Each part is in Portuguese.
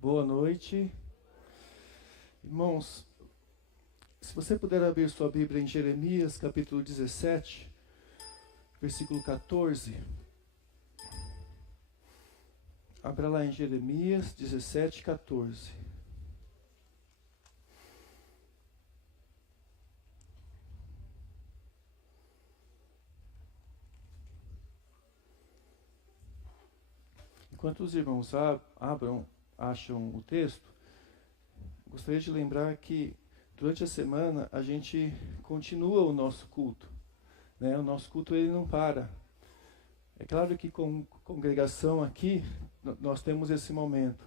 Boa noite. Irmãos, se você puder abrir sua Bíblia em Jeremias, capítulo 17, versículo 14. Abra lá em Jeremias 17, 14. Enquanto os irmãos acham o texto, gostaria de lembrar que durante a semana a gente continua o nosso culto, né? O nosso culto ele não para. É claro que com congregação aqui nós temos esse momento,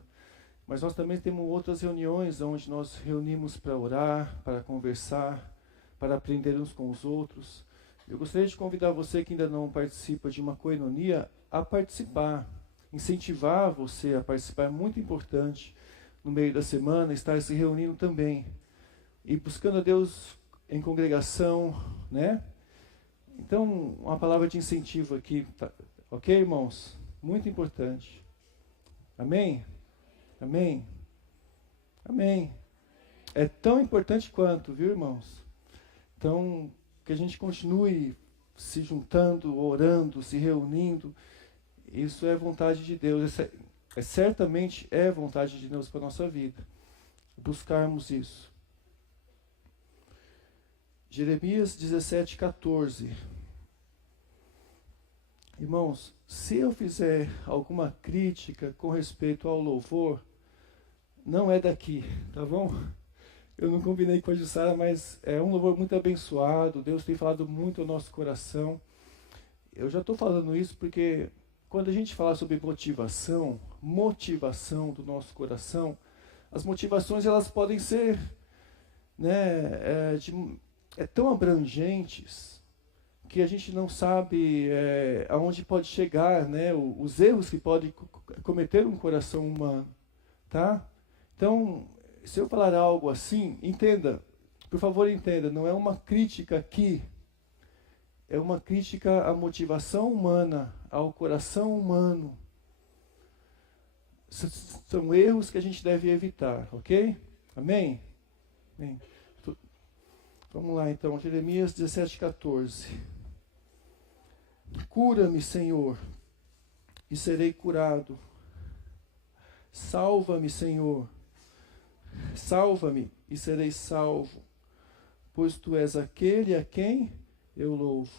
mas nós também temos outras reuniões onde nós reunimos para orar, para conversar, para aprender uns com os outros. Eu gostaria de convidar você que ainda não participa de uma coinonia a participar, incentivar você a participar. É muito importante no meio da semana estar se reunindo também e buscando a Deus em congregação, né? Então, uma palavra de incentivo aqui, tá? Ok, irmãos? Muito importante. Amém? Amém? Amém. É tão importante quanto, viu, irmãos? Então, que a gente continue se juntando, orando, se reunindo. Isso é vontade de Deus. Certamente é vontade de Deus para a nossa vida. Buscarmos isso. Jeremias 17, 14. Irmãos, se eu fizer alguma crítica com respeito ao louvor, não é daqui, tá bom? Eu não combinei com a Jussara, mas é um louvor muito abençoado. Deus tem falado muito ao nosso coração. Eu já estou falando isso porque quando a gente fala sobre motivação do nosso coração, as motivações elas podem ser, né, tão abrangentes que a gente não sabe aonde pode chegar, né, os erros que pode cometer um coração humano, tá? Então, se eu falar algo assim, entenda, por favor entenda, não é uma crítica aqui, é uma crítica à motivação humana, ao coração humano. São erros que a gente deve evitar, ok? Amém? Amém. Vamos lá então, Jeremias 17, 14. Cura-me, Senhor, e serei curado. Salva-me, Senhor. Salva-me e serei salvo, pois Tu és aquele a quem eu louvo.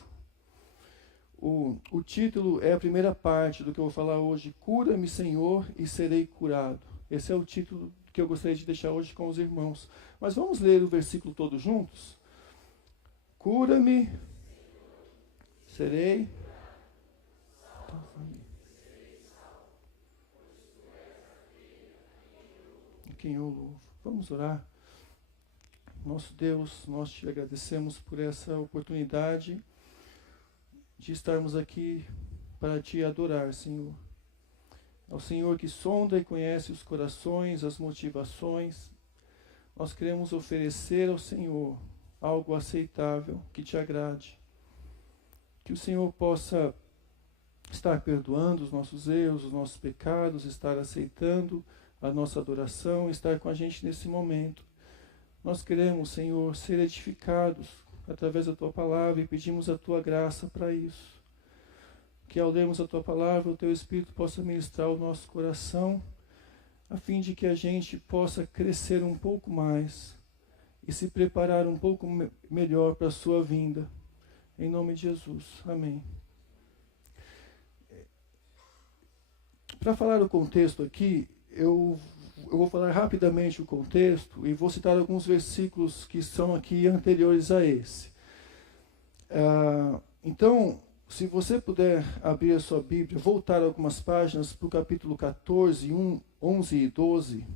O título é a primeira parte do que eu vou falar hoje. Cura-me, Senhor, e serei curado. Esse é o título que eu gostaria de deixar hoje com os irmãos. Mas vamos ler o versículo todo juntos? Cura-me, serei quem eu louvo. Vamos orar. Nosso Deus, nós te agradecemos por essa oportunidade de estarmos aqui para te adorar, Senhor. Ao Senhor que sonda e conhece os corações, as motivações, nós queremos oferecer ao Senhor algo aceitável, que te agrade. Que o Senhor possa estar perdoando os nossos erros, os nossos pecados, estar aceitando a nossa adoração, estar com a gente nesse momento. Nós queremos, Senhor, ser edificados através da Tua palavra e pedimos a Tua graça para isso. Que ao lermos a Tua palavra, o Teu Espírito possa ministrar o nosso coração, a fim de que a gente possa crescer um pouco mais e se preparar um pouco melhor para a Sua vinda. Em nome de Jesus. Amém. Para falar o contexto aqui, eu vou falar rapidamente o contexto e vou citar alguns versículos que são aqui anteriores a esse. Então, se você puder abrir a sua Bíblia, voltar algumas páginas para o capítulo 14, 11 e 12.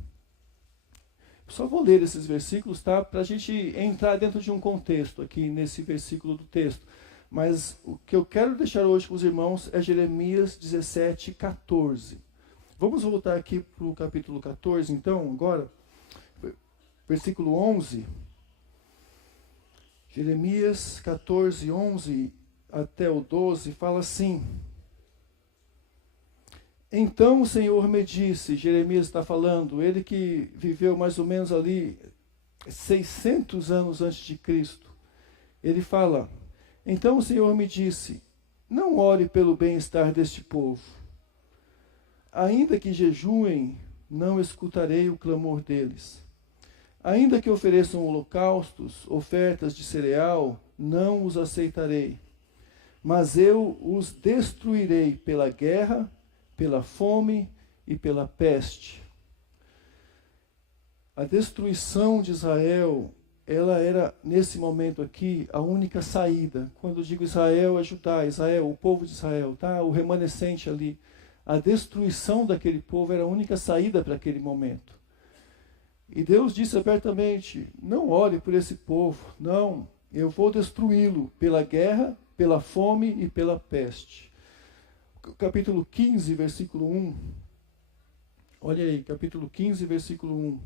Só vou ler esses versículos, tá? Para a gente entrar dentro de um contexto aqui nesse versículo do texto. Mas o que eu quero deixar hoje com os irmãos é Jeremias 17, 14. Vamos voltar aqui para o capítulo 14, então, agora. Versículo 11. Jeremias 14, 11 até o 12, fala assim: Então o Senhor me disse, Jeremias está falando, ele que viveu mais ou menos ali 600 anos antes de Cristo. Ele fala, então o Senhor me disse, não ore pelo bem-estar deste povo. Ainda que jejuem, não escutarei o clamor deles. Ainda que ofereçam holocaustos, ofertas de cereal, não os aceitarei. Mas eu os destruirei pela guerra, pela fome e pela peste. A destruição de Israel, ela era, nesse momento aqui, a única saída. Quando eu digo Israel, é Judá, Israel, o povo de Israel, tá? O remanescente ali. A destruição daquele povo era a única saída para aquele momento. E Deus disse abertamente, não ore por esse povo, não, eu vou destruí-lo pela guerra, pela fome e pela peste. Capítulo 15, versículo 1. Olha aí, capítulo 15, versículo 1.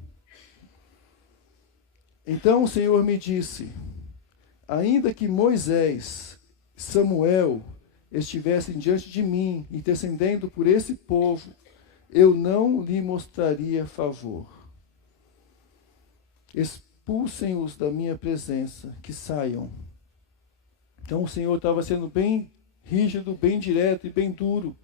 Então o Senhor me disse, ainda que Moisés, Samuel, estivessem diante de mim, intercedendo por esse povo, eu não lhe mostraria favor. Expulsem-os da minha presença, que saiam. Então o Senhor estava sendo bem rígido, bem direto e bem duro.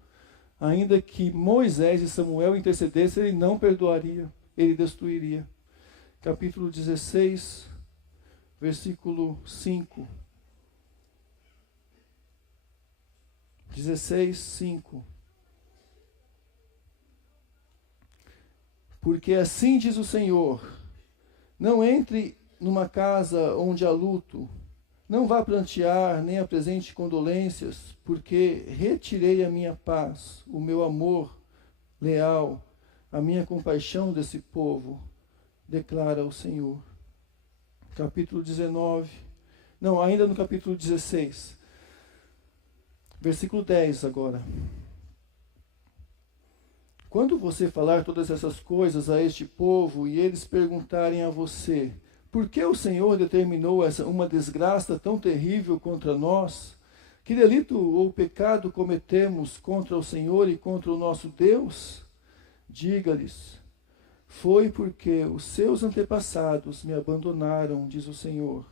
Ainda que Moisés e Samuel intercedessem, ele não perdoaria, ele destruiria. Capítulo 16, versículo 5. 16, 5. Porque assim diz o Senhor, não entre numa casa onde há luto, não vá plantear, nem apresente condolências, porque retirei a minha paz, o meu amor leal, a minha compaixão desse povo, declara o Senhor. Capítulo 19, não, ainda no capítulo 16, versículo 10 agora. Quando você falar todas essas coisas a este povo e eles perguntarem a você, por que o Senhor determinou uma desgraça tão terrível contra nós? Que delito ou pecado cometemos contra o Senhor e contra o nosso Deus? Diga-lhes, foi porque os seus antepassados me abandonaram, diz o Senhor,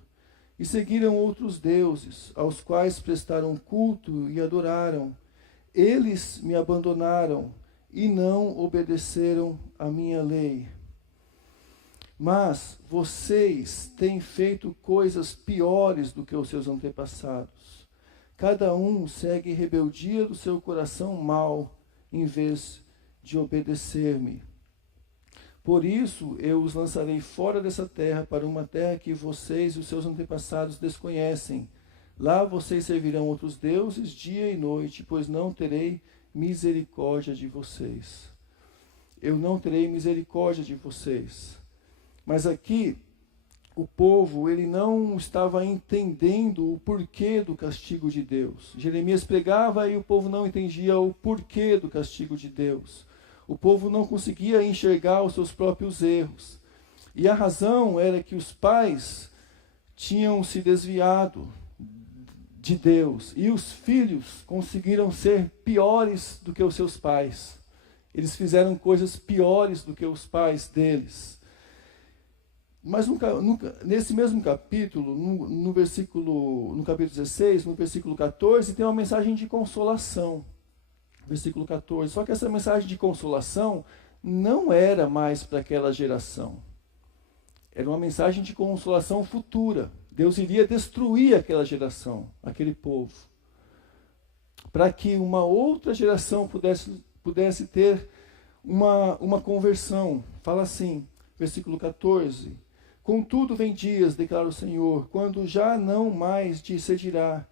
e seguiram outros deuses, aos quais prestaram culto e adoraram. Eles me abandonaram e não obedeceram à minha lei. Mas vocês têm feito coisas piores do que os seus antepassados. Cada um segue rebeldia do seu coração mau, em vez de obedecer-me. Por isso eu os lançarei fora dessa terra, para uma terra que vocês e os seus antepassados desconhecem. Lá vocês servirão outros deuses dia e noite, pois não terei misericórdia de vocês. Eu não terei misericórdia de vocês. Mas aqui, o povo, ele não estava entendendo o porquê do castigo de Deus. Jeremias pregava e o povo não entendia o porquê do castigo de Deus. O povo não conseguia enxergar os seus próprios erros. E a razão era que os pais tinham se desviado de Deus. E os filhos conseguiram ser piores do que os seus pais. Eles fizeram coisas piores do que os pais deles. Mas nesse mesmo capítulo, no capítulo 16, no versículo 14, tem uma mensagem de consolação. Versículo 14. Só que essa mensagem de consolação não era mais para aquela geração. Era uma mensagem de consolação futura. Deus iria destruir aquela geração, aquele povo, para que uma outra geração pudesse ter uma conversão. Fala assim, versículo 14. Contudo vem dias, declara o Senhor, quando já não mais te cedirá.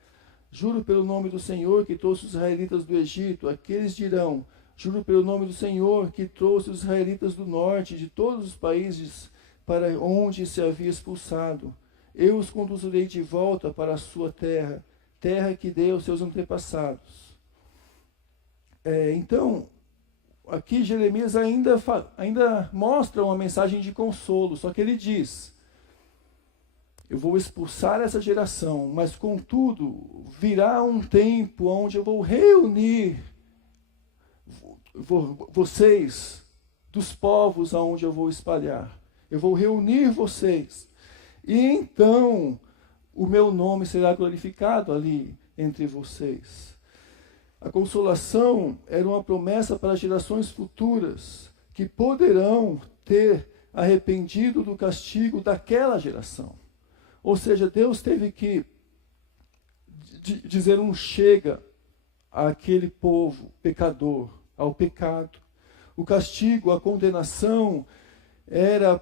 Juro pelo nome do Senhor que trouxe os israelitas do Egito. Aqueles dirão, juro pelo nome do Senhor que trouxe os israelitas do norte, de todos os países para onde se havia expulsado. Eu os conduzirei de volta para a sua terra, terra que dei aos seus antepassados. Então, aqui Jeremias ainda mostra uma mensagem de consolo, só que ele diz, eu vou expulsar essa geração, mas contudo virá um tempo onde eu vou reunir vocês dos povos aonde eu vou espalhar. Eu vou reunir vocês. E então o meu nome será glorificado ali entre vocês. A consolação era uma promessa para gerações futuras que poderão ter arrependido do castigo daquela geração. Ou seja, Deus teve que dizer um chega àquele povo pecador, ao pecado. O castigo, a condenação era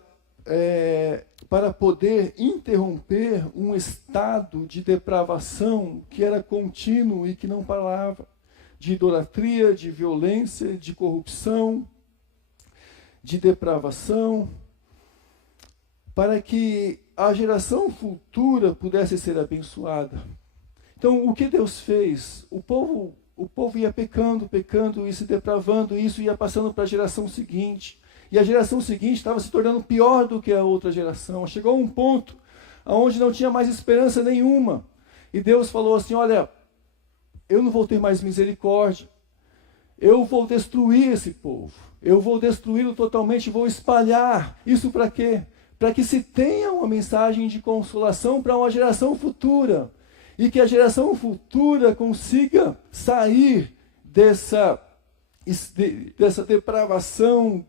para poder interromper um estado de depravação que era contínuo e que não parava, de idolatria, de violência, de corrupção, de depravação, para que a geração futura pudesse ser abençoada. Então, o que Deus fez? O povo ia pecando e se depravando, e isso ia passando para a geração seguinte. E a geração seguinte estava se tornando pior do que a outra geração. Chegou a um ponto onde não tinha mais esperança nenhuma. E Deus falou assim, olha, eu não vou ter mais misericórdia. Eu vou destruir esse povo. Eu vou destruí-lo totalmente, vou espalhar. Isso para quê? Para que se tenha uma mensagem de consolação para uma geração futura. E que a geração futura consiga sair dessa depravação,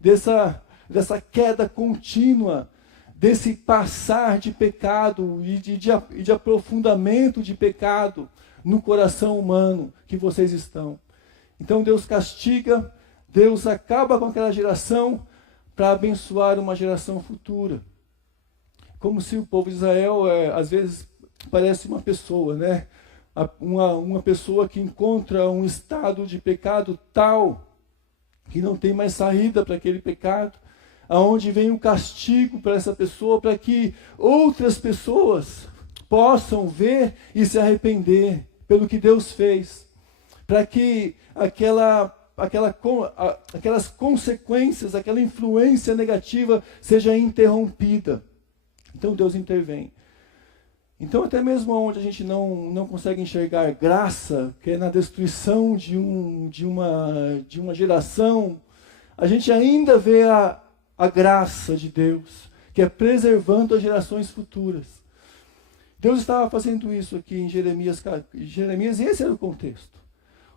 dessa queda contínua, desse passar de pecado e de aprofundamento de pecado no coração humano que vocês estão. Então Deus castiga, Deus acaba com aquela geração para abençoar uma geração futura. Como se o povo de Israel, às vezes, parece uma pessoa, né? Uma pessoa que encontra um estado de pecado tal que não tem mais saída para aquele pecado, aonde vem um castigo para essa pessoa, para que outras pessoas possam ver e se arrepender pelo que Deus fez, para que aquelas consequências, aquela influência negativa seja interrompida. Então Deus intervém. Então, até mesmo onde a gente não consegue enxergar graça, que é na destruição de uma geração, a gente ainda vê a graça de Deus, que é preservando as gerações futuras. Deus estava fazendo isso aqui em Jeremias, e esse era o contexto.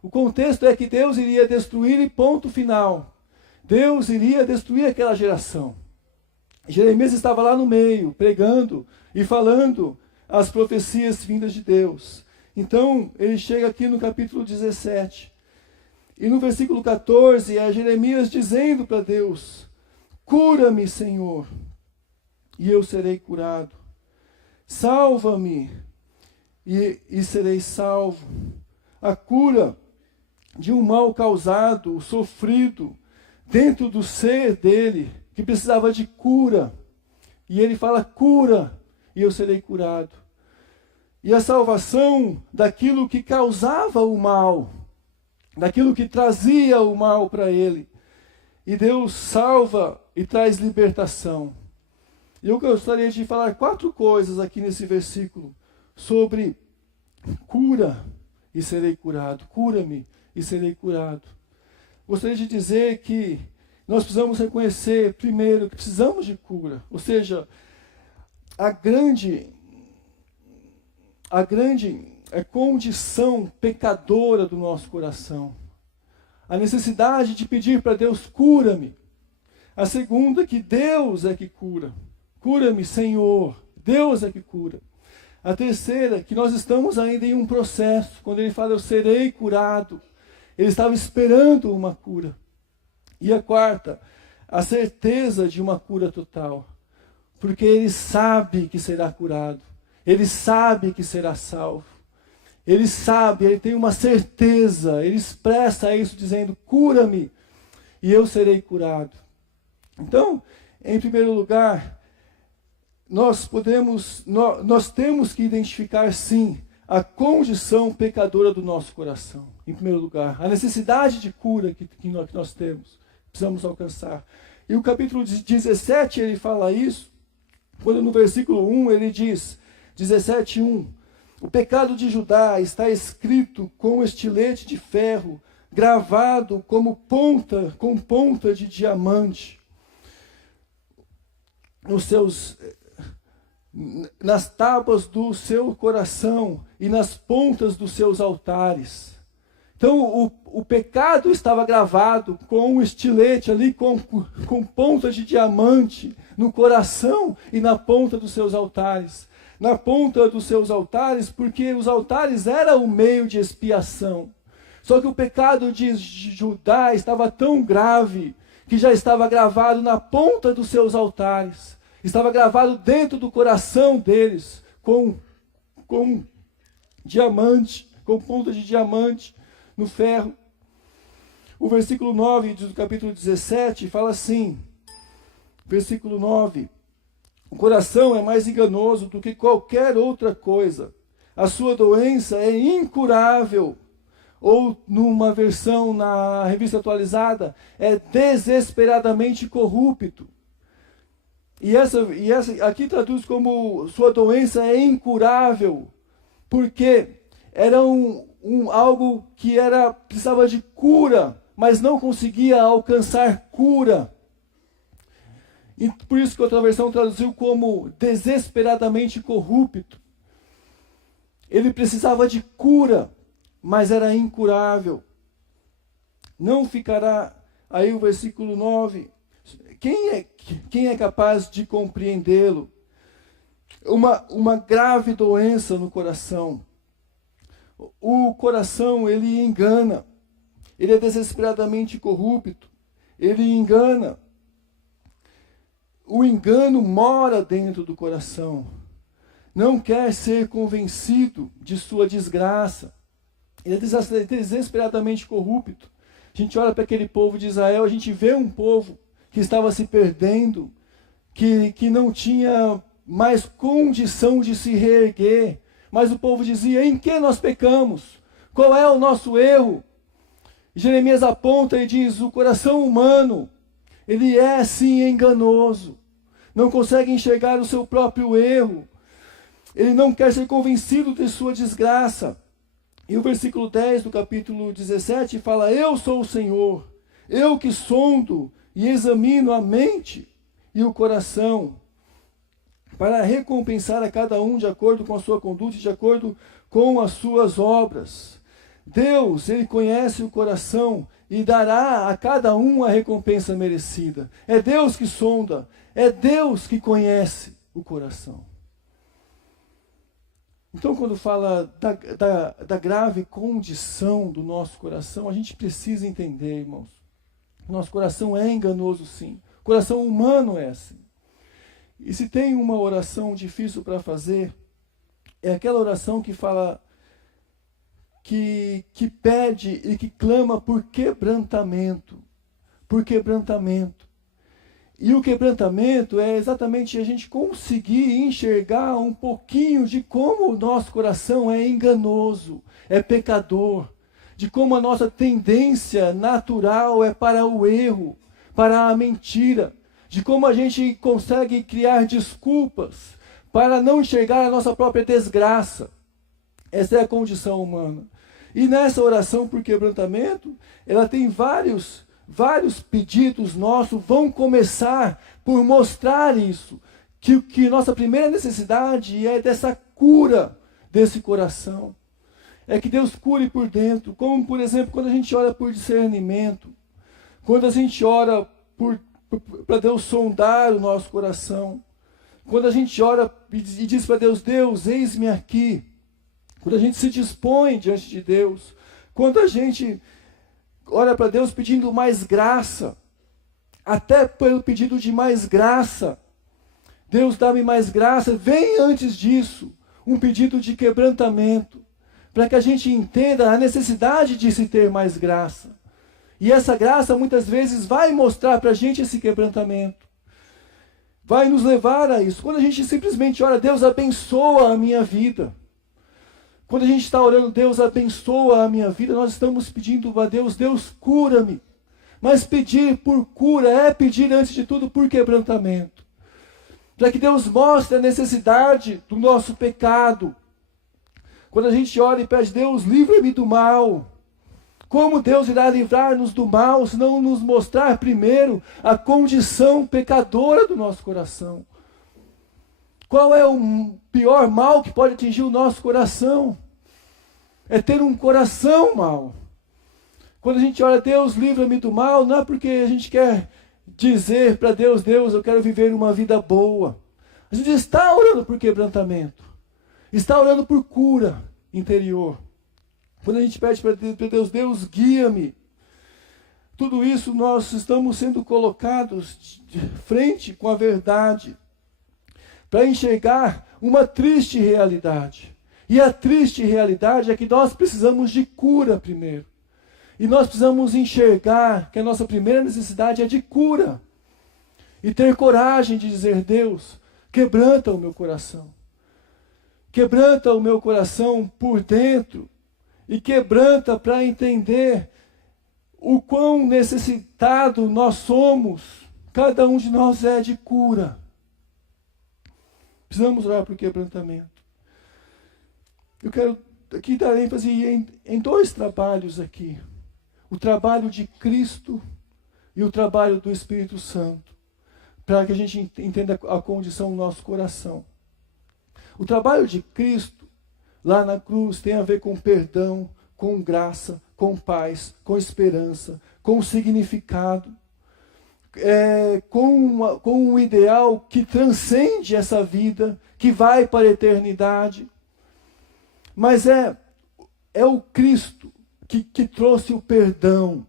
O contexto é que Deus iria destruir e ponto final. Deus iria destruir aquela geração. Jeremias estava lá no meio, pregando e falando as profecias vindas de Deus. Então, ele chega aqui no capítulo 17. E no versículo 14, é Jeremias dizendo para Deus, cura-me, Senhor, e eu serei curado. Salva-me, e serei salvo. A cura de um mal causado, sofrido, dentro do ser dele, que precisava de cura. E ele fala, cura, e eu serei curado. E a salvação daquilo que causava o mal, daquilo que trazia o mal para ele. E Deus salva e traz libertação. E eu gostaria de falar 4 coisas aqui nesse versículo sobre cura e serei curado. Cura-me e serei curado. Gostaria de dizer que nós precisamos reconhecer, primeiro, que precisamos de cura. Ou seja, a grande condição pecadora do nosso coração. A necessidade de pedir para Deus, cura-me. A segunda, que Deus é que cura. Cura-me, Senhor. Deus é que cura. A terceira, que nós estamos ainda em um processo. Quando ele fala, eu serei curado. Ele estava esperando uma cura. E a quarta, a certeza de uma cura total. Porque ele sabe que será curado. Ele sabe que será salvo. Ele sabe, ele tem uma certeza. Ele expressa isso dizendo, cura-me e eu serei curado. Então, em primeiro lugar, nós temos que identificar sim a condição pecadora do nosso coração. Em primeiro lugar, a necessidade de cura que nós temos, precisamos alcançar. E o capítulo 17 ele fala isso, quando no versículo 1 ele diz, 17:1, o pecado de Judá está escrito com estilete de ferro gravado com ponta de diamante nas tábuas do seu coração e nas pontas dos seus altares. Então o pecado estava gravado com um estilete ali, com ponta de diamante no coração e na ponta dos seus altares. Na ponta dos seus altares, porque os altares eram o meio de expiação. Só que o pecado de Judá estava tão grave que já estava gravado na ponta dos seus altares. Estava gravado dentro do coração deles com diamante, com ponta de diamante no ferro. O versículo 9 do capítulo 17 fala assim, versículo 9: o coração é mais enganoso do que qualquer outra coisa. A sua doença é incurável. Ou, numa versão na revista atualizada, é desesperadamente corrupto. E essa aqui traduz como sua doença é incurável, porque era algo que precisava de cura, mas não conseguia alcançar cura. E por isso que outra versão traduziu como desesperadamente corrupto. Ele precisava de cura, mas era incurável. Não ficará, aí o versículo 9, quem é capaz de compreendê-lo? Uma grave doença no coração. O coração, ele engana. Ele é desesperadamente corrupto. Ele engana. O engano mora dentro do coração. Não quer ser convencido de sua desgraça. Ele é desesperadamente corrupto. A gente olha para aquele povo de Israel, a gente vê um povo que estava se perdendo, que não tinha mais condição de se reerguer. Mas o povo dizia, em que nós pecamos? Qual é o nosso erro? Jeremias aponta e diz, o coração humano, ele é sim enganoso. Não consegue enxergar o seu próprio erro. Ele não quer ser convencido de sua desgraça. E o versículo 10 do capítulo 17 fala, eu sou o Senhor, eu que sondo e examino a mente e o coração, para recompensar a cada um de acordo com a sua conduta e de acordo com as suas obras. Deus, ele conhece o coração e dará a cada um a recompensa merecida. É Deus que sonda, é Deus que conhece o coração. Então, quando fala da grave condição do nosso coração, a gente precisa entender, irmãos. Nosso coração é enganoso, sim. O coração humano é assim. E se tem uma oração difícil para fazer, é aquela oração que fala, que pede e que clama por quebrantamento. Por quebrantamento. E o quebrantamento é exatamente a gente conseguir enxergar um pouquinho de como o nosso coração é enganoso, é pecador, de como a nossa tendência natural é para o erro, para a mentira, de como a gente consegue criar desculpas para não enxergar a nossa própria desgraça. Essa é a condição humana. E nessa oração por quebrantamento, ela tem vários pedidos nossos, vão começar por mostrar isso, que nossa primeira necessidade é dessa cura desse coração. É que Deus cure por dentro, como por exemplo, quando a gente ora por discernimento, quando a gente ora para Deus sondar o nosso coração, quando a gente ora e diz para Deus, Deus, eis-me aqui, quando a gente se dispõe diante de Deus, quando a gente ora para Deus pedindo mais graça, até pelo pedido de mais graça, Deus dá-me mais graça, vem antes disso um pedido de quebrantamento, para que a gente entenda a necessidade de se ter mais graça. E essa graça muitas vezes vai mostrar para a gente esse quebrantamento, vai nos levar a isso. Quando a gente simplesmente ora, Deus abençoa a minha vida. Quando a gente está orando, Deus abençoa a minha vida, nós estamos pedindo a Deus, Deus cura-me. Mas pedir por cura é pedir antes de tudo por quebrantamento. Para que Deus mostre a necessidade do nosso pecado. Quando a gente ora e pede, Deus livra-me do mal. Como Deus irá livrar-nos do mal, se não nos mostrar primeiro a condição pecadora do nosso coração? Qual é o pior mal que pode atingir o nosso coração? É ter um coração mau. Quando a gente ora, Deus, livra-me do mal, não é porque a gente quer dizer para Deus, Deus, eu quero viver uma vida boa. A gente está orando por quebrantamento. Está orando por cura interior. Quando a gente pede para Deus, Deus, guia-me. Tudo isso nós estamos sendo colocados de frente com a verdade, para enxergar uma triste realidade. E a triste realidade é que nós precisamos de cura primeiro. E nós precisamos enxergar que a nossa primeira necessidade é de cura. E ter coragem de dizer, Deus, quebranta o meu coração. Quebranta o meu coração por dentro. E quebranta para entender o quão necessitado nós somos. Cada um de nós é de cura. Precisamos orar por quebrantamento. Eu quero aqui dar ênfase em dois trabalhos aqui. O trabalho de Cristo e o trabalho do Espírito Santo. Para que a gente entenda a condição do nosso coração. O trabalho de Cristo, lá na cruz, tem a ver com perdão, com graça, com paz, com esperança, com significado. Com um ideal que transcende essa vida, que vai para a eternidade. Mas é o Cristo que trouxe o perdão.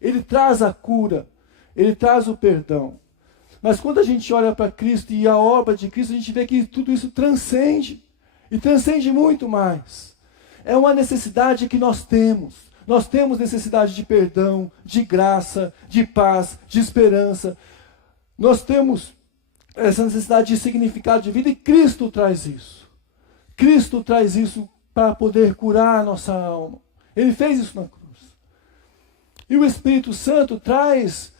Ele traz a cura, ele traz o perdão. Mas quando a gente olha para Cristo e a obra de Cristo, a gente vê que tudo isso transcende. E transcende muito mais. É uma necessidade que nós temos. Nós temos necessidade de perdão, de graça, de paz, de esperança. Nós temos essa necessidade de significado de vida e Cristo traz isso. Cristo traz isso para poder curar a nossa alma. Ele fez isso na cruz. E o Espírito Santo traz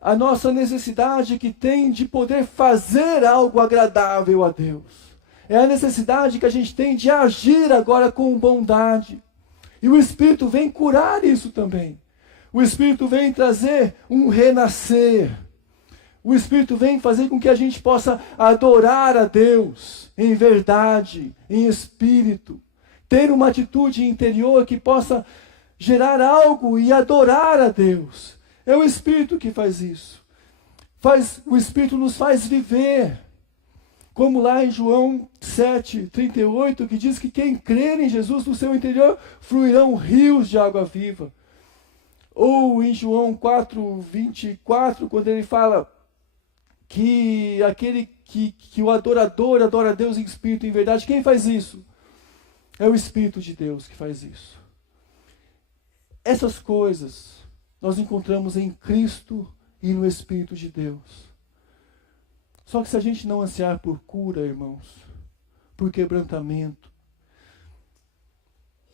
a nossa necessidade que tem de poder fazer algo agradável a Deus. É a necessidade que a gente tem de agir agora com bondade. E o Espírito vem curar isso também. O Espírito vem trazer um renascer. O Espírito vem fazer com que a gente possa adorar a Deus em verdade, em espírito. Ter uma atitude interior que possa gerar algo e adorar a Deus. É o Espírito que faz isso. O Espírito nos faz viver. Como lá em João 7:38, que diz que quem crer em Jesus no seu interior fluirão rios de água viva. Ou em João 4:24, quando ele fala que aquele que o adorador adora a Deus em espírito e em verdade, quem faz isso? É o Espírito de Deus que faz isso. Essas coisas nós encontramos em Cristo e no Espírito de Deus. Só que se a gente não ansiar por cura, irmãos, por quebrantamento,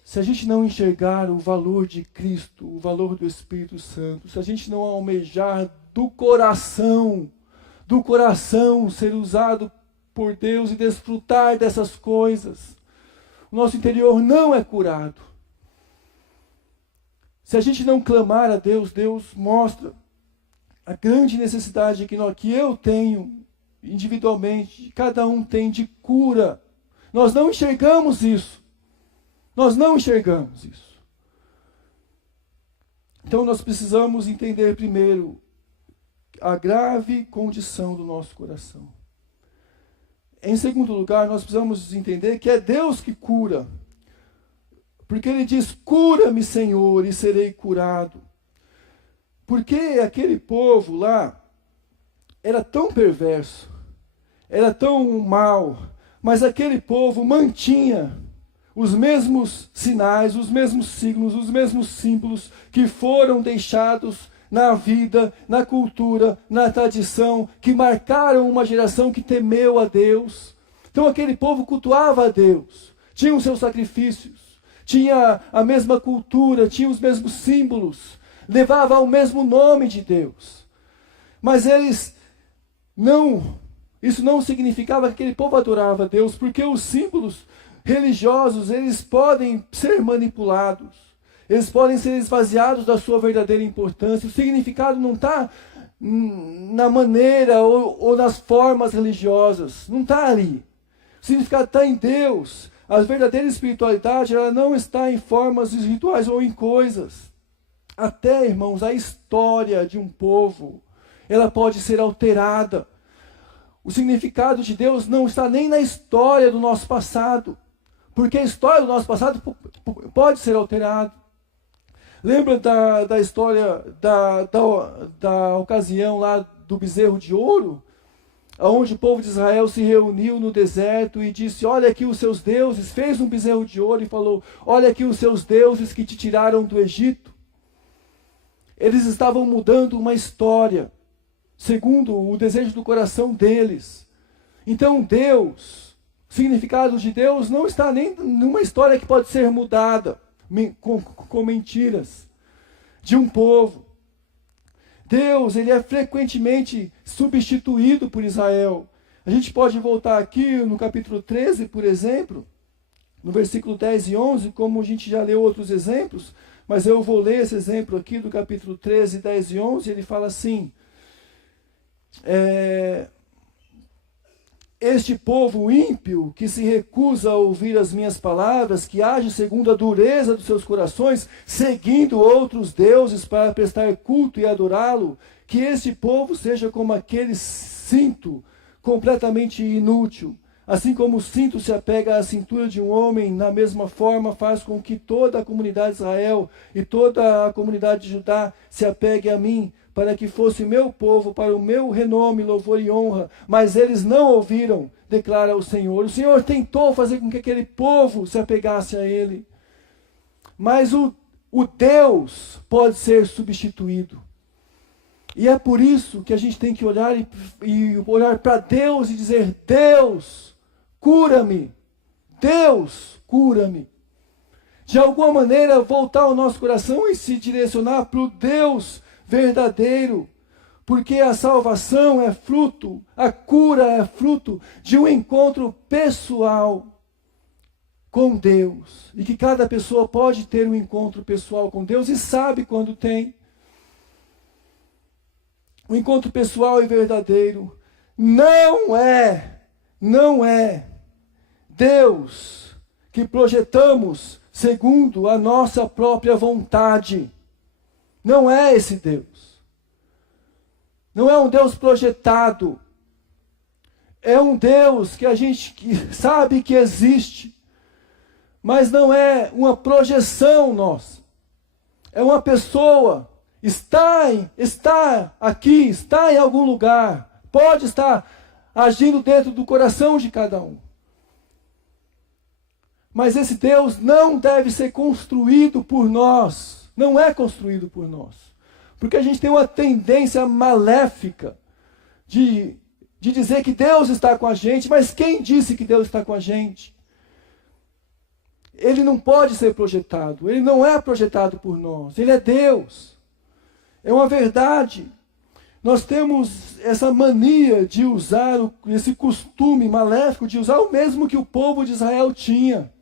se a gente não enxergar o valor de Cristo, o valor do Espírito Santo, se a gente não almejar do coração ser usado por Deus e desfrutar dessas coisas, o nosso interior não é curado. Se a gente não clamar a Deus, Deus mostra a grande necessidade que eu tenho individualmente, cada um tem de cura. Nós não enxergamos isso. Nós não enxergamos isso. Então nós precisamos entender primeiro a grave condição do nosso coração. Em segundo lugar, nós precisamos entender que é Deus que cura. Porque Ele diz, cura-me, Senhor, e serei curado. Porque aquele povo lá era tão perverso, era tão mau, mas aquele povo mantinha os mesmos sinais, os mesmos signos, os mesmos símbolos que foram deixados na vida, na cultura, na tradição, que marcaram uma geração que temeu a Deus. Então aquele povo cultuava a Deus, tinha os seus sacrifícios, tinha a mesma cultura, tinha os mesmos símbolos, levava o mesmo nome de Deus. Mas isso não significava que aquele povo adorava a Deus, porque os símbolos religiosos, eles podem ser manipulados. Eles podem ser esvaziados da sua verdadeira importância. O significado não está na maneira ou nas formas religiosas. Não está ali. O significado está em Deus. A verdadeira espiritualidade, ela não está em formas rituais ou em coisas. Até, irmãos, a história de um povo, ela pode ser alterada. O significado de Deus não está nem na história do nosso passado, porque a história do nosso passado pode ser alterada. Lembra da história, da ocasião lá do bezerro de ouro? Onde o povo de Israel se reuniu no deserto e disse, olha aqui os seus deuses, fez um bezerro de ouro e falou, olha aqui os seus deuses que te tiraram do Egito. Eles estavam mudando uma história, segundo o desejo do coração deles. Então Deus, o significado de Deus não está nem numa história que pode ser mudada com mentiras de um povo. Deus, ele é frequentemente substituído por Israel. A gente pode voltar aqui no capítulo 13, por exemplo, no versículo 10 e 11, como a gente já leu outros exemplos, mas eu vou ler esse exemplo aqui do capítulo 13, 10 e 11, ele fala assim, este povo ímpio que se recusa a ouvir as minhas palavras, que age segundo a dureza dos seus corações, seguindo outros deuses para prestar culto e adorá-lo, que este povo seja como aquele cinto completamente inútil. Assim como o cinto se apega à cintura de um homem, na mesma forma faz com que toda a comunidade de Israel e toda a comunidade de Judá se apegue a mim, para que fosse meu povo, para o meu renome, louvor e honra. Mas eles não ouviram, declara o Senhor. O Senhor tentou fazer com que aquele povo se apegasse a Ele. Mas o Deus pode ser substituído. E é por isso que a gente tem que olhar e olhar para Deus e dizer, Deus, cura-me. Deus, cura-me. De alguma maneira, voltar o nosso coração e se direcionar para o Deus verdadeiro, porque a salvação é fruto, a cura é fruto de um encontro pessoal com Deus, e que cada pessoa pode ter um encontro pessoal com Deus e sabe quando tem. O encontro pessoal e verdadeiro não é Deus que projetamos segundo a nossa própria vontade. Não é esse Deus. Não é um Deus projetado. É um Deus que a gente sabe que existe, mas não é uma projeção nossa. É uma pessoa, está aqui, está em algum lugar, pode estar agindo dentro do coração de cada um. Mas esse Deus não deve ser construído por nós. Não é construído por nós. Porque a gente tem uma tendência maléfica de dizer que Deus está com a gente, mas quem disse que Deus está com a gente? Ele não pode ser projetado, ele não é projetado por nós, ele é Deus. É uma verdade. Nós temos essa mania de usar, esse costume maléfico de usar o mesmo que o povo de Israel tinha.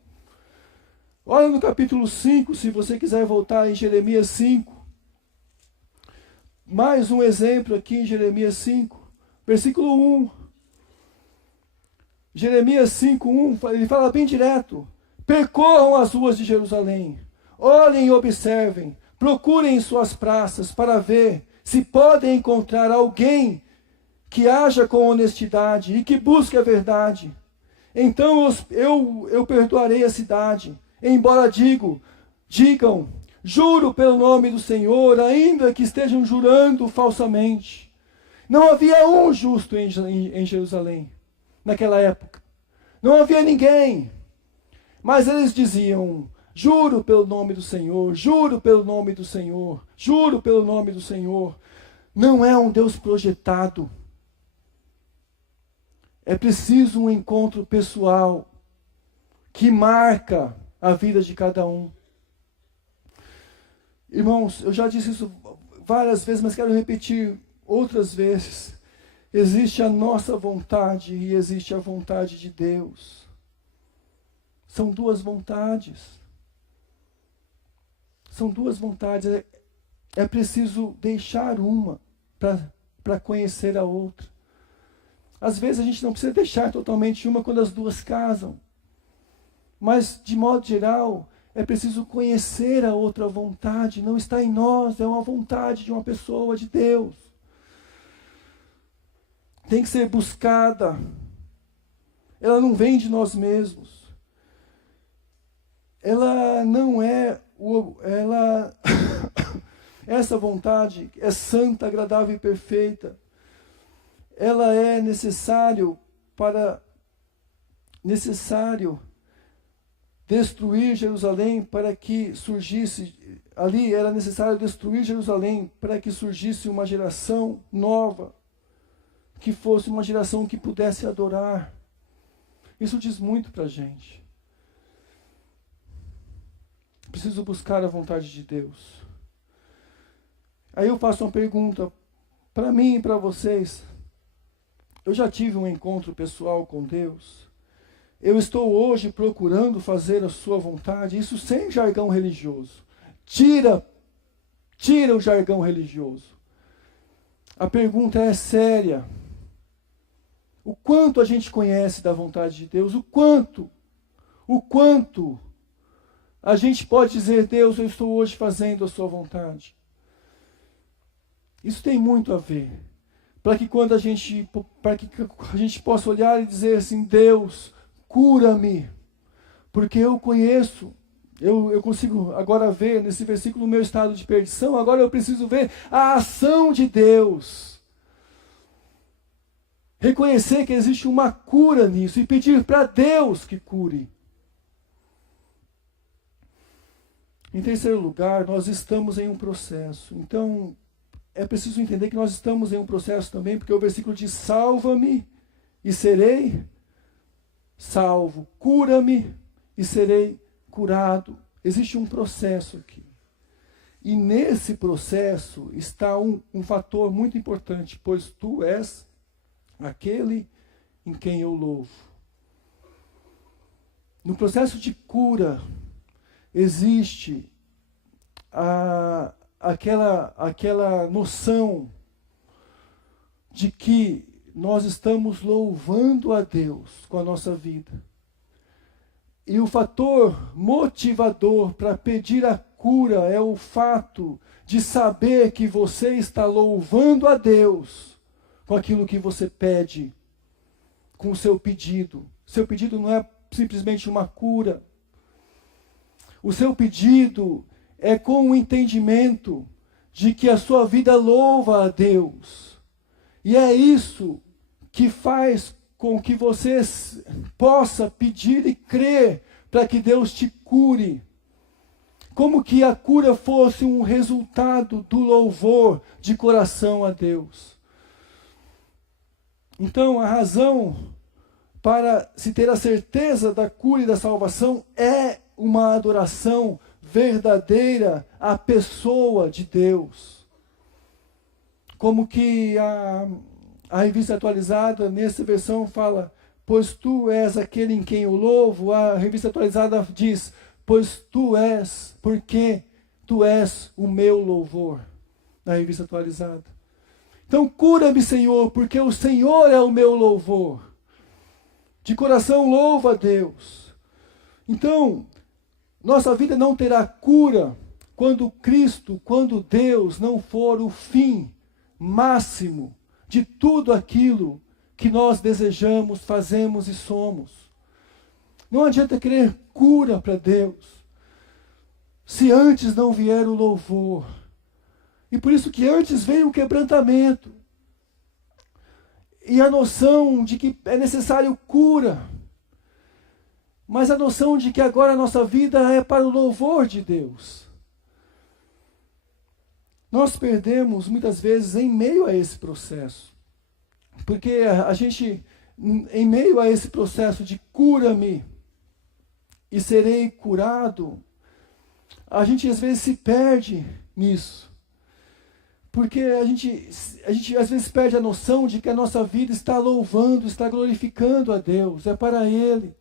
Olha no capítulo 5, se você quiser voltar em Jeremias 5. Mais um exemplo aqui em Jeremias 5, versículo 1. Jeremias 5, 1, ele fala bem direto. Percorram as ruas de Jerusalém, olhem e observem, procurem em suas praças para ver se podem encontrar alguém que haja com honestidade e que busque a verdade. Então eu perdoarei a cidade. Embora digam, juro pelo nome do Senhor, ainda que estejam jurando falsamente. Não havia um justo em Jerusalém, naquela época. Não havia ninguém. Mas eles diziam, juro pelo nome do Senhor, juro pelo nome do Senhor, juro pelo nome do Senhor. Não é um Deus projetado. É preciso um encontro pessoal que marca a vida de cada um. Irmãos, eu já disse isso várias vezes, mas quero repetir outras vezes. Existe a nossa vontade e existe a vontade de Deus. São duas vontades. São duas vontades. É preciso deixar uma para conhecer a outra. Às vezes a gente não precisa deixar totalmente uma quando as duas casam. Mas, de modo geral, é preciso conhecer a outra vontade. Não está em nós, é uma vontade de uma pessoa, de Deus. Tem que ser buscada. Ela não vem de nós mesmos. Ela não é... Essa vontade é santa, agradável e perfeita. Ela é necessário destruir Jerusalém para que surgisse, ali era necessário destruir Jerusalém para que surgisse uma geração nova, que fosse uma geração que pudesse adorar. Isso diz muito para a gente. Preciso buscar a vontade de Deus. Aí eu faço uma pergunta para mim e para vocês. Eu já tive um encontro pessoal com Deus. Eu estou hoje procurando fazer a sua vontade, isso sem jargão religioso. Tira o jargão religioso. A pergunta é séria. O quanto a gente conhece da vontade de Deus? O quanto a gente pode dizer, Deus, eu estou hoje fazendo a sua vontade? Isso tem muito a ver. Para que a gente possa olhar e dizer assim, Deus, cura-me, porque eu conheço, eu consigo agora ver nesse versículo o meu estado de perdição, agora eu preciso ver a ação de Deus. Reconhecer que existe uma cura nisso e pedir para Deus que cure. Em terceiro lugar, nós estamos em um processo. Então, é preciso entender que nós estamos em um processo também, porque o versículo diz, salva-me e serei salvo, cura-me e serei curado. Existe um processo aqui. E nesse processo está um fator muito importante, pois tu és aquele em quem eu louvo. No processo de cura, existe aquela noção de que nós estamos louvando a Deus com a nossa vida. E o fator motivador para pedir a cura é o fato de saber que você está louvando a Deus com aquilo que você pede, com o seu pedido. Seu pedido não é simplesmente uma cura. O seu pedido é com o entendimento de que a sua vida louva a Deus. E é isso que faz com que você possa pedir e crer para que Deus te cure. Como que a cura fosse um resultado do louvor de coração a Deus. Então, a razão para se ter a certeza da cura e da salvação é uma adoração verdadeira à pessoa de Deus. Como que a revista atualizada, nessa versão, fala, pois tu és aquele em quem eu louvo. A revista atualizada diz, pois tu és, porque tu és o meu louvor. Na revista atualizada. Então, cura-me, Senhor, porque o Senhor é o meu louvor. De coração, louva a Deus. Então, nossa vida não terá cura quando Cristo, quando Deus não for o fim máximo de tudo aquilo que nós desejamos, fazemos e somos. Não adianta querer cura para Deus, se antes não vier o louvor. E por isso que antes vem o quebrantamento. E a noção de que é necessário cura. Mas a noção de que agora a nossa vida é para o louvor de Deus. Nós perdemos muitas vezes em meio a esse processo. Porque a gente, em meio a esse processo de cura-me e serei curado, a gente às vezes se perde nisso. Porque a gente às vezes perde a noção de que a nossa vida está louvando, está glorificando a Deus, é para Ele.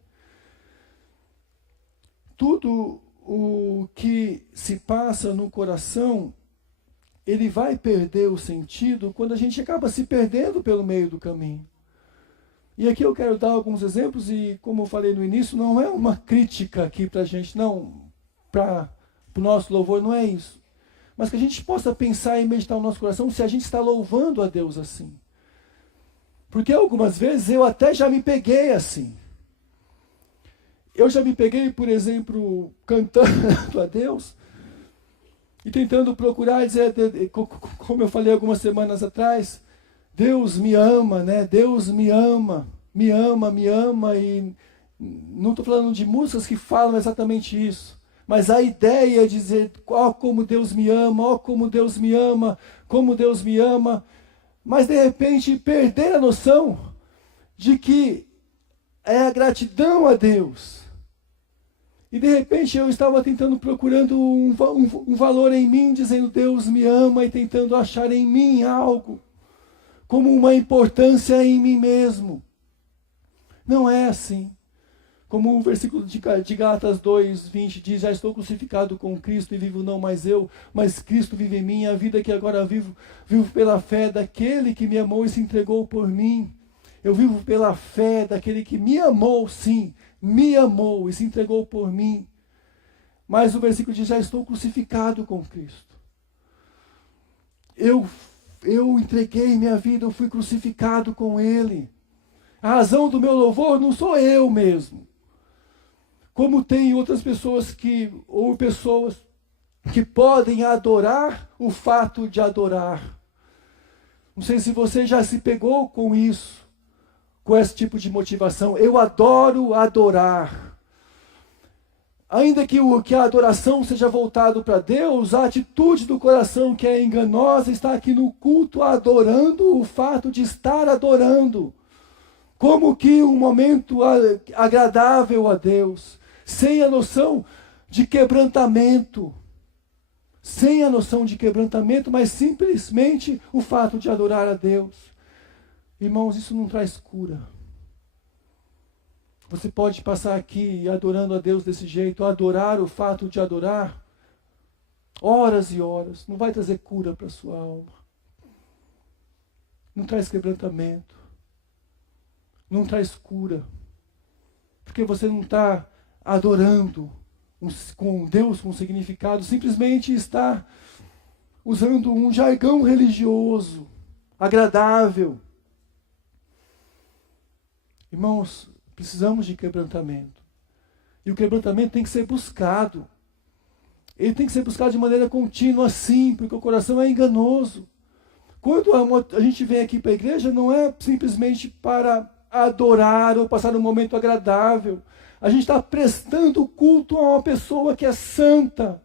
Tudo o que se passa no coração, ele vai perder o sentido quando a gente acaba se perdendo pelo meio do caminho. E aqui eu quero dar alguns exemplos, e como eu falei no início, não é uma crítica aqui para a gente, não, para o nosso louvor, não é isso. Mas que a gente possa pensar e meditar no nosso coração se a gente está louvando a Deus assim. Porque algumas vezes eu até já me peguei assim. Eu já me peguei, por exemplo, cantando a Deus e tentando procurar dizer, como eu falei algumas semanas atrás, Deus me ama, né? Deus me ama, me ama, me ama. E não estou falando de músicas que falam exatamente isso, mas a ideia de dizer, ó como Deus me ama, ó como Deus me ama, como Deus me ama, mas de repente perder a noção de que é a gratidão a Deus. E de repente eu estava procurando um valor em mim, dizendo Deus me ama, e tentando achar em mim algo, como uma importância em mim mesmo. Não é assim. Como o versículo de Gálatas 2:20 diz, já estou crucificado com Cristo e vivo não mais eu, mas Cristo vive em mim. A vida que agora vivo pela fé daquele que me amou e se entregou por mim. Eu vivo pela fé daquele que me amou, sim, me amou e se entregou por mim. Mas o versículo diz, já estou crucificado com Cristo. Eu entreguei minha vida, eu fui crucificado com Ele. A razão do meu louvor não sou eu mesmo. Como tem outras pessoas pessoas que podem adorar o fato de adorar. Não sei se você já se pegou com isso, com esse tipo de motivação. Eu adoro adorar. Ainda que a adoração seja voltada para Deus, a atitude do coração que é enganosa está aqui no culto adorando o fato de estar adorando. Como que um momento agradável a Deus, sem a noção de quebrantamento. Sem a noção de quebrantamento, mas simplesmente o fato de adorar a Deus. Irmãos, isso não traz cura. Você pode passar aqui adorando a Deus desse jeito, adorar o fato de adorar, horas e horas, não vai trazer cura para a sua alma. Não traz quebrantamento. Não traz cura. Porque você não está adorando com Deus com significado, simplesmente está usando um jargão religioso, agradável. Irmãos, precisamos de quebrantamento. E o quebrantamento tem que ser buscado. Ele tem que ser buscado de maneira contínua, sim, porque o coração é enganoso. Quando a gente vem aqui para a igreja, não é simplesmente para adorar ou passar um momento agradável. A gente está prestando culto a uma pessoa que é santa.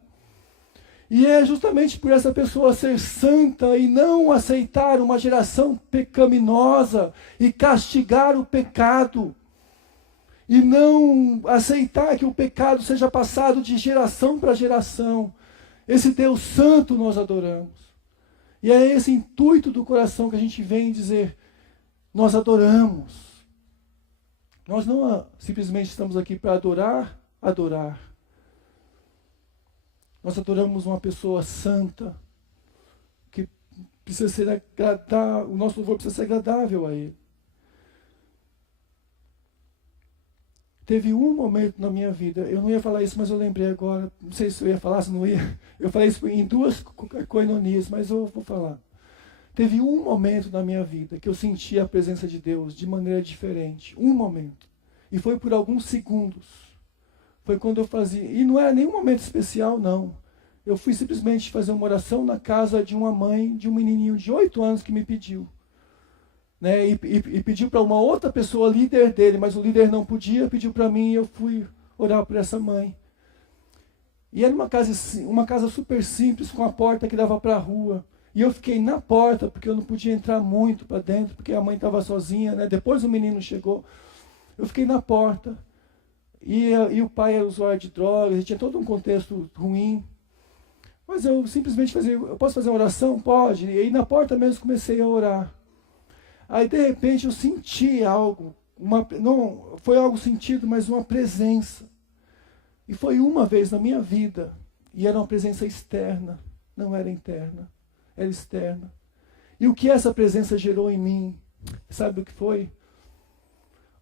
E é justamente por essa pessoa ser santa e não aceitar uma geração pecaminosa e castigar o pecado. E não aceitar que o pecado seja passado de geração para geração. Esse Deus santo nós adoramos. E é esse intuito do coração que a gente vem dizer, nós adoramos. Nós não simplesmente estamos aqui para adorar. Nós adoramos uma pessoa santa, que precisa ser agradável, o nosso louvor precisa ser agradável a Ele. Teve um momento na minha vida, eu não ia falar isso, mas eu lembrei agora, não sei se eu ia falar, se não ia. Eu falei isso em 2 coinonias, mas eu vou falar. Teve um momento na minha vida que eu senti a presença de Deus de maneira diferente. Um momento. E foi por alguns segundos. Foi quando eu fazia. E não era nenhum momento especial, não. Eu fui simplesmente fazer uma oração na casa de uma mãe, de um menininho de 8 anos que me pediu. Né? E pediu para uma outra pessoa, líder dele, mas o líder não podia, pediu para mim e eu fui orar por essa mãe. E era uma casa super simples, com a porta que dava para a rua. E eu fiquei na porta, porque eu não podia entrar muito para dentro, porque a mãe estava sozinha, né? Depois o menino chegou. Eu fiquei na porta. E o pai era usuário de drogas, tinha todo um contexto ruim. Mas eu simplesmente eu posso fazer uma oração? Pode. E aí na porta mesmo comecei a orar. Aí de repente eu senti algo, não foi algo sentido, mas uma presença. E foi uma vez na minha vida, e era uma presença externa, não era interna, era externa. E o que essa presença gerou em mim, sabe o que foi?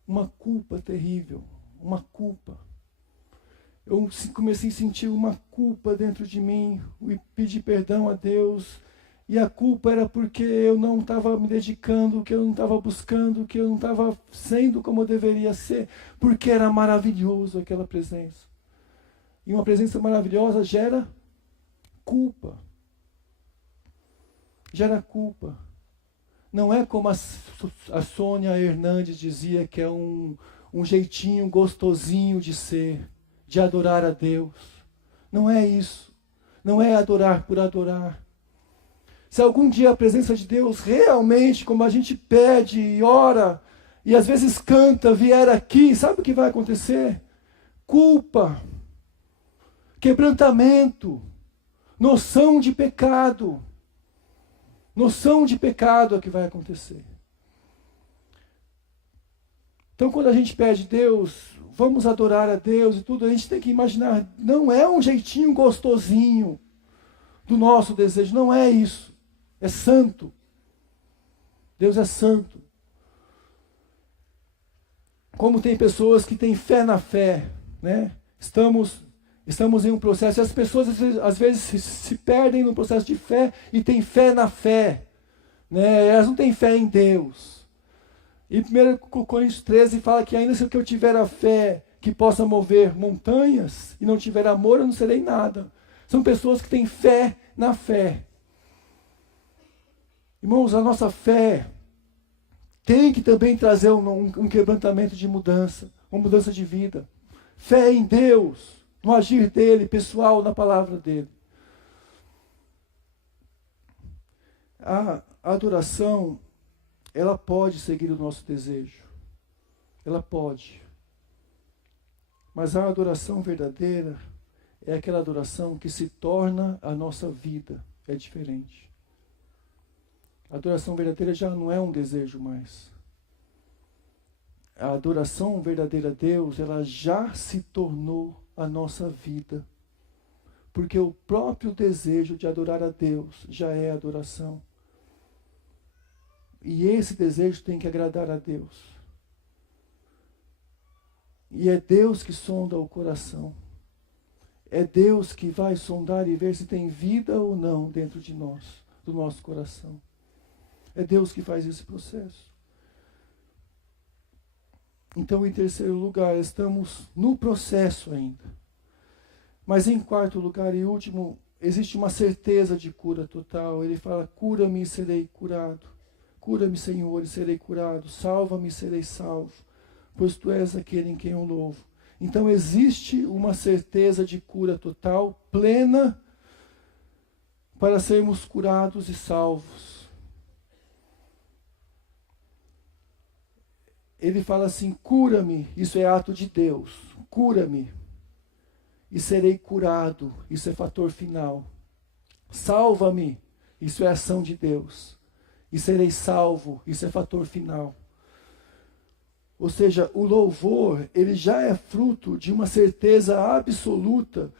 Uma culpa terrível, uma culpa. Eu comecei a sentir uma culpa dentro de mim, e pedi perdão a Deus, e a culpa era porque eu não estava me dedicando, que eu não estava buscando, que eu não estava sendo como eu deveria ser, porque era maravilhoso aquela presença. E uma presença maravilhosa gera culpa. Gera culpa. Não é como a Sônia Hernandes dizia, que é um jeitinho gostosinho de ser, de adorar a Deus. Não é isso. Não é adorar por adorar. Se algum dia a presença de Deus realmente, como a gente pede e ora, e às vezes canta, vier aqui, sabe o que vai acontecer? Culpa, quebrantamento, noção de pecado. Noção de pecado é o que vai acontecer. Então, quando a gente pede Deus, vamos adorar a Deus e tudo, a gente tem que imaginar, não é um jeitinho gostosinho do nosso desejo, não é isso. É santo. Deus é santo. Como tem pessoas que têm fé na fé, né? Estamos em um processo, e as pessoas às vezes se perdem no processo de fé e têm fé na fé, né? Elas não têm fé em Deus. E 1 Coríntios 13 fala que ainda se eu tiver a fé que possa mover montanhas e não tiver amor, eu não serei nada. São pessoas que têm fé na fé. Irmãos, a nossa fé tem que também trazer um quebrantamento de mudança, uma mudança de vida. Fé em Deus, no agir dele, pessoal, na palavra dele. A adoração, ela pode seguir o nosso desejo. Ela pode. Mas a adoração verdadeira é aquela adoração que se torna a nossa vida. É diferente. A adoração verdadeira já não é um desejo mais. A adoração verdadeira a Deus, ela já se tornou a nossa vida. Porque o próprio desejo de adorar a Deus já é adoração. E esse desejo tem que agradar a Deus. E é Deus que sonda o coração. É Deus que vai sondar e ver se tem vida ou não dentro de nós, do nosso coração. É Deus que faz esse processo. Então, em terceiro lugar, estamos no processo ainda. Mas em quarto lugar e último, existe uma certeza de cura total. Ele fala, cura-me e serei curado. Cura-me, Senhor, e serei curado. Salva-me e serei salvo, pois Tu és aquele em quem eu louvo. Então existe uma certeza de cura total, plena, para sermos curados e salvos. Ele fala assim, cura-me, isso é ato de Deus, cura-me e serei curado, isso é fator final. Salva-me, isso é ação de Deus, e serei salvo, isso é fator final. Ou seja, o louvor, ele já é fruto de uma certeza absoluta.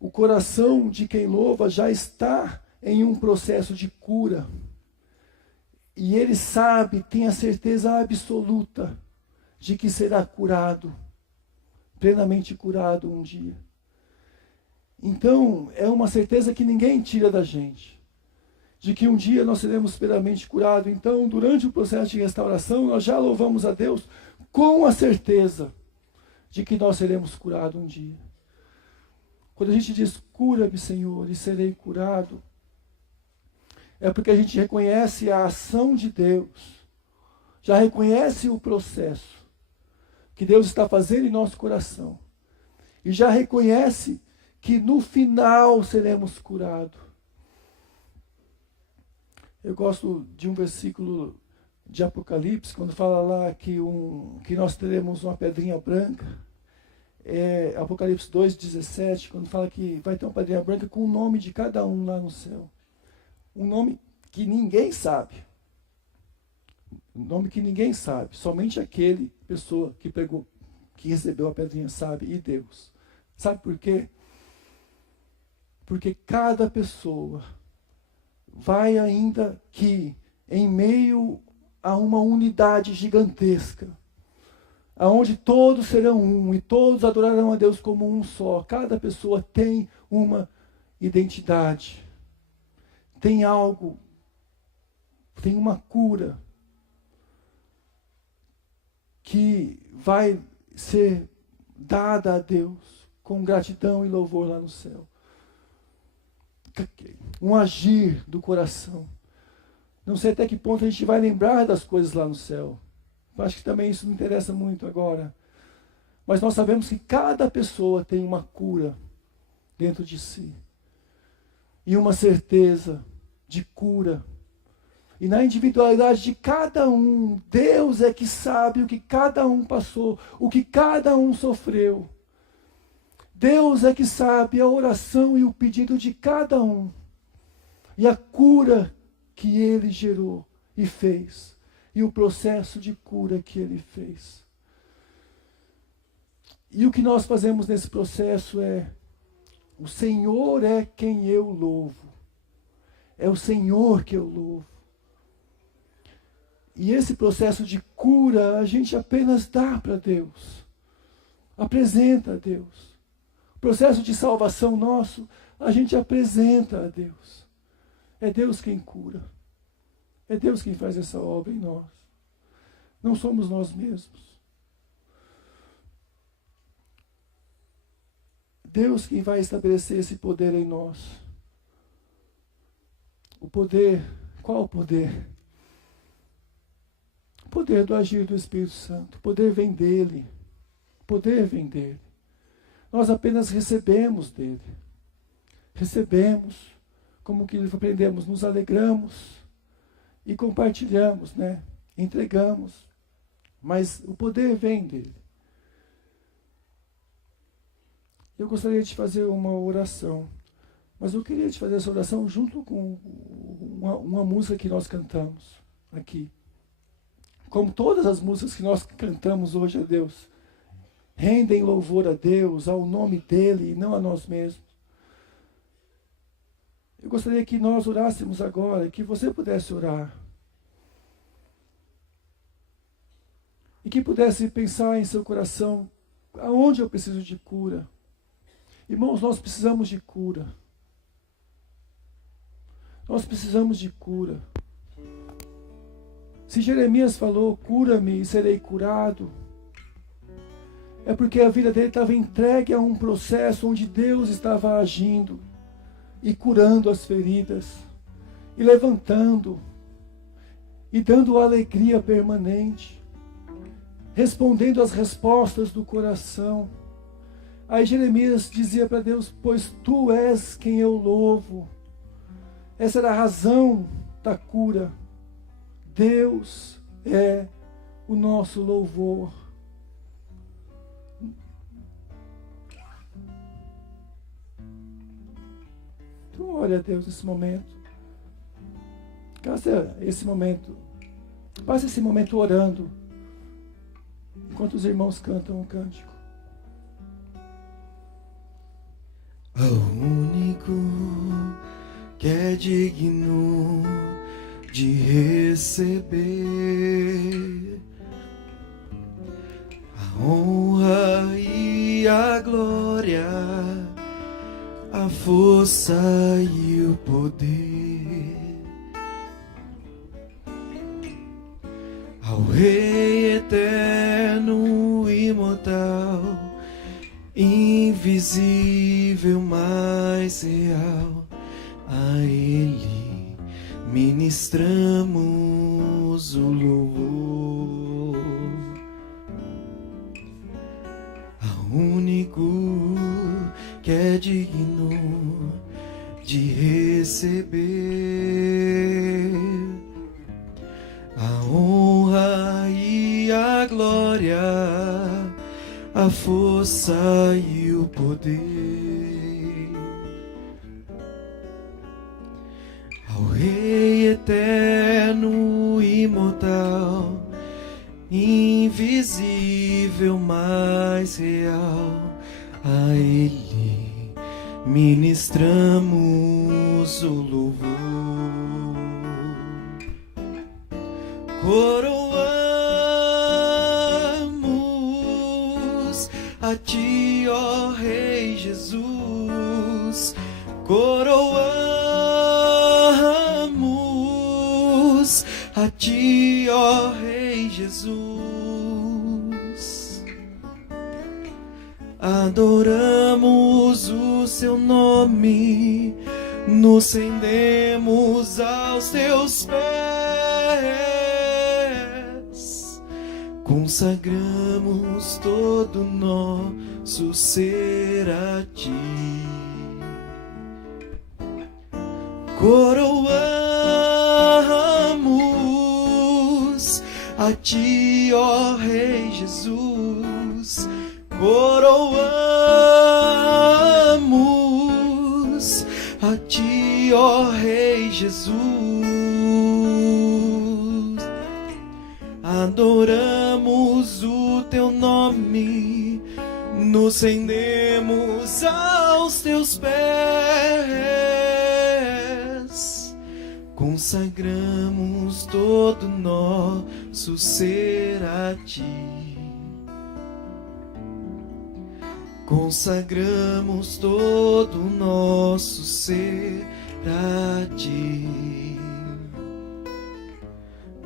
O coração de quem louva já está em um processo de cura. E ele sabe, tem a certeza absoluta de que será curado, plenamente curado um dia. Então, é uma certeza que ninguém tira da gente, de que um dia nós seremos plenamente curados. Então, durante o processo de restauração, nós já louvamos a Deus com a certeza de que nós seremos curados um dia. Quando a gente diz, cura-me, Senhor, e serei curado, é porque a gente reconhece a ação de Deus, já reconhece o processo que Deus está fazendo em nosso coração, e já reconhece que no final seremos curados. Eu gosto de um versículo de Apocalipse, quando fala lá que nós teremos uma pedrinha branca, Apocalipse 2,17, quando fala que vai ter uma pedrinha branca com o nome de cada um lá no céu. Um nome que ninguém sabe. Um nome que ninguém sabe. Somente aquele pessoa que recebeu a pedrinha sabe, e Deus. Sabe por quê? Porque cada pessoa vai ainda que, em meio a uma unidade gigantesca, aonde todos serão um e todos adorarão a Deus como um só, cada pessoa tem uma identidade, tem algo, tem uma cura que vai ser dada a Deus com gratidão e louvor lá no céu. Um agir do coração. Não sei até que ponto a gente vai lembrar das coisas lá no céu. Acho que também isso não interessa muito agora. Mas nós sabemos que cada pessoa tem uma cura dentro de si. E uma certeza de cura. E na individualidade de cada um, Deus é que sabe o que cada um passou, o que cada um sofreu. Deus é que sabe a oração e o pedido de cada um. E a cura que Ele gerou e fez. E o processo de cura que Ele fez. E o que nós fazemos nesse processo é: o Senhor é quem eu louvo. É o Senhor que eu louvo. E esse processo de cura a gente apenas dá para Deus. Apresenta a Deus. O processo de salvação nosso, a gente apresenta a Deus. É Deus quem cura. É Deus quem faz essa obra em nós. Não somos nós mesmos. Deus quem vai estabelecer esse poder em nós. O poder, qual o poder? O poder do agir do Espírito Santo. O poder vem dele. O poder vem dele. Nós apenas recebemos dele. Recebemos, como que aprendemos, nos alegramos e compartilhamos, né? Entregamos. Mas o poder vem dele. Eu gostaria de fazer uma oração. Mas eu queria te fazer essa oração junto com uma música que nós cantamos aqui. Como todas as músicas que nós cantamos hoje a Deus, rendem louvor a Deus, ao nome dEle e não a nós mesmos. Eu gostaria que nós orássemos agora, que você pudesse orar. E que pudesse pensar em seu coração, aonde eu preciso de cura. Irmãos, nós precisamos de cura. Nós precisamos de cura. Se Jeremias falou, cura-me e serei curado, é porque a vida dele estava entregue a um processo onde Deus estava agindo e curando as feridas, e levantando, e dando alegria permanente, respondendo às respostas do coração. Aí Jeremias dizia para Deus, pois tu és quem eu louvo. Essa era a razão da cura. Deus é o nosso louvor. Então, ore a Deus nesse momento. Passe esse momento orando, enquanto os irmãos cantam o cântico. Ao único que é digno de receber a honra e a glória, a força e o poder, ao Rei eterno, imortal, invisível, mais real, a Ele ministramos o louvor. Ao único que é digno de receber a honra e a glória, a força e o poder, ao Rei eterno, imortal, invisível, mais real, a Ele ministramos o louvor. Coroamos a Ti, ó Rei Jesus. Coroamos a Ti, ó Rei Jesus. Adoramos o Seu nome, nos rendemos aos Teus pés, consagramos todo nosso ser a Ti. Coroamos a Ti, ó Rei Jesus. Coroamos a Ti, ó Rei Jesus. Adoramos o Teu nome, nos rendemos aos Teus pés, consagramos todo nosso ser a Ti. Consagramos todo o nosso ser a Ti.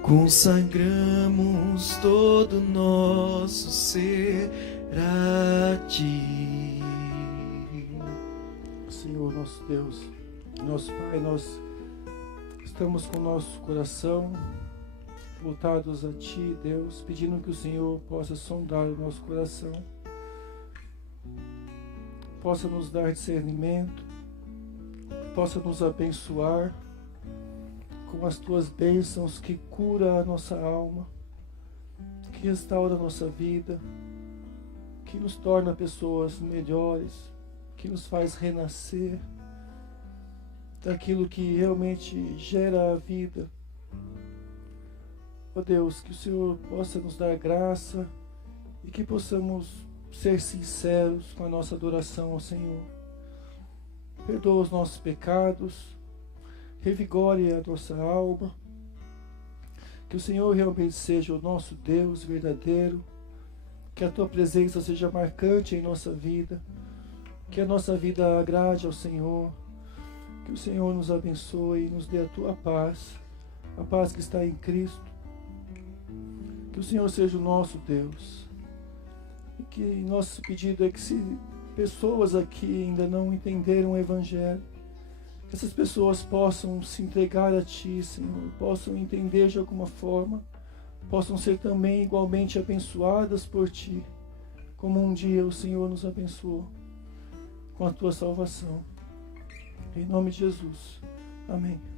Consagramos todo o nosso ser a Ti. Senhor, nosso Deus, nosso Pai, nós estamos com o nosso coração voltados a Ti, Deus, pedindo que o Senhor possa sondar o nosso coração, possa nos dar discernimento, possa nos abençoar com as Tuas bênçãos que cura a nossa alma, que restaura a nossa vida, que nos torna pessoas melhores, que nos faz renascer daquilo que realmente gera a vida. Ó Deus, que o Senhor possa nos dar graça e que possamos ser sinceros com a nossa adoração ao Senhor. Perdoa os nossos pecados, revigore a nossa alma, que o Senhor realmente seja o nosso Deus verdadeiro, que a Tua presença seja marcante em nossa vida, que a nossa vida agrade ao Senhor, que o Senhor nos abençoe e nos dê a Tua paz, a paz que está em Cristo, que o Senhor seja o nosso Deus. E que nosso pedido é que, se pessoas aqui ainda não entenderam o Evangelho, que essas pessoas possam se entregar a Ti, Senhor, possam entender de alguma forma, possam ser também igualmente abençoadas por Ti, como um dia o Senhor nos abençoou com a Tua salvação. Em nome de Jesus. Amém.